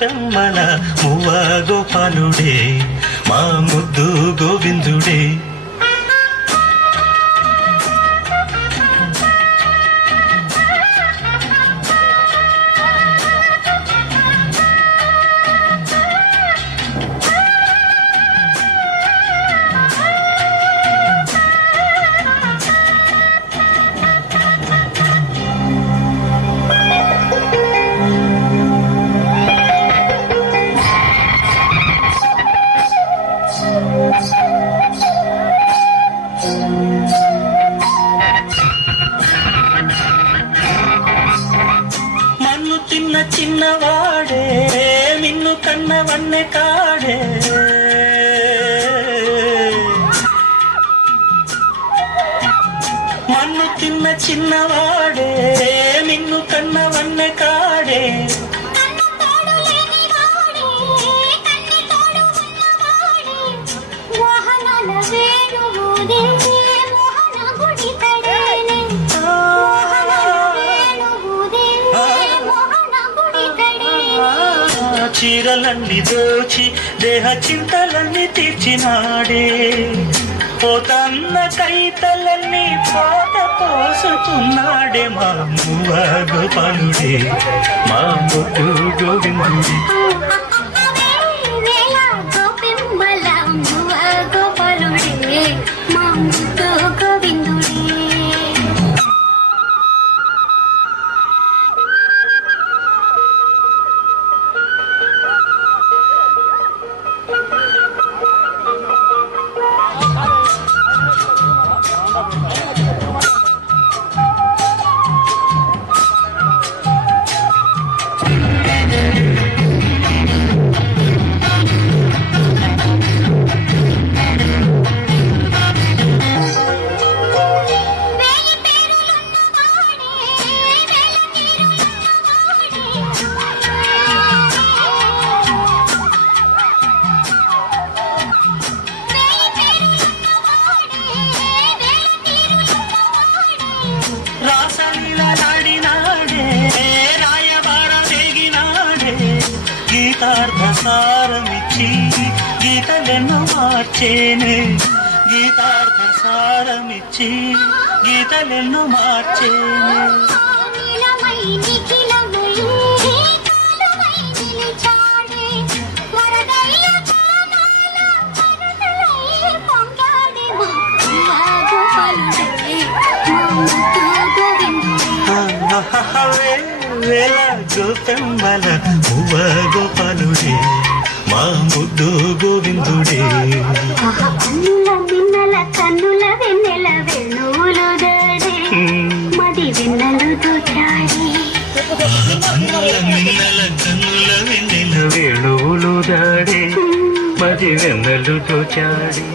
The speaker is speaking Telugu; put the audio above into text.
గోపెమ్మల మువ్వ గోపాలుడే మా ముద్దు గోవిందుడే. మన్ను తిన్న చిన్నవాడే మిన్ను కన్న వన్నె కాడే, మన్ను తిన్న చిన్నవాడే మిన్ను కన్న వన్నె కాడే. చీరలన్నీ దోచి దేహ చింతలన్నీ తీర్చినాడే, పోతన్న కైతలన్నీ పాట పోసుకున్నాడే మా మువ్వ గోపాలుడే మా ముద్దు గోవిందుడే. గీతార్థ సారమిచ్చి గీతలెన్నో మార్చేనే, గీతార్థ సారమిచ్చి గీతలెన్నో మార్చేనే. వేల గోపెమ్మల మువ్వ గోపాలుడే మా ముద్దు గోవిందుడే. కన్నుల మిన్నల కన్నుల వెన్నెల వెన్నులు దాడే మది వెన్నెలు దోచాడే, కన్నుల మిన్నల కన్నుల వెన్నెల వేణువులు దాడే మది వెన్నెలు దోచాడే.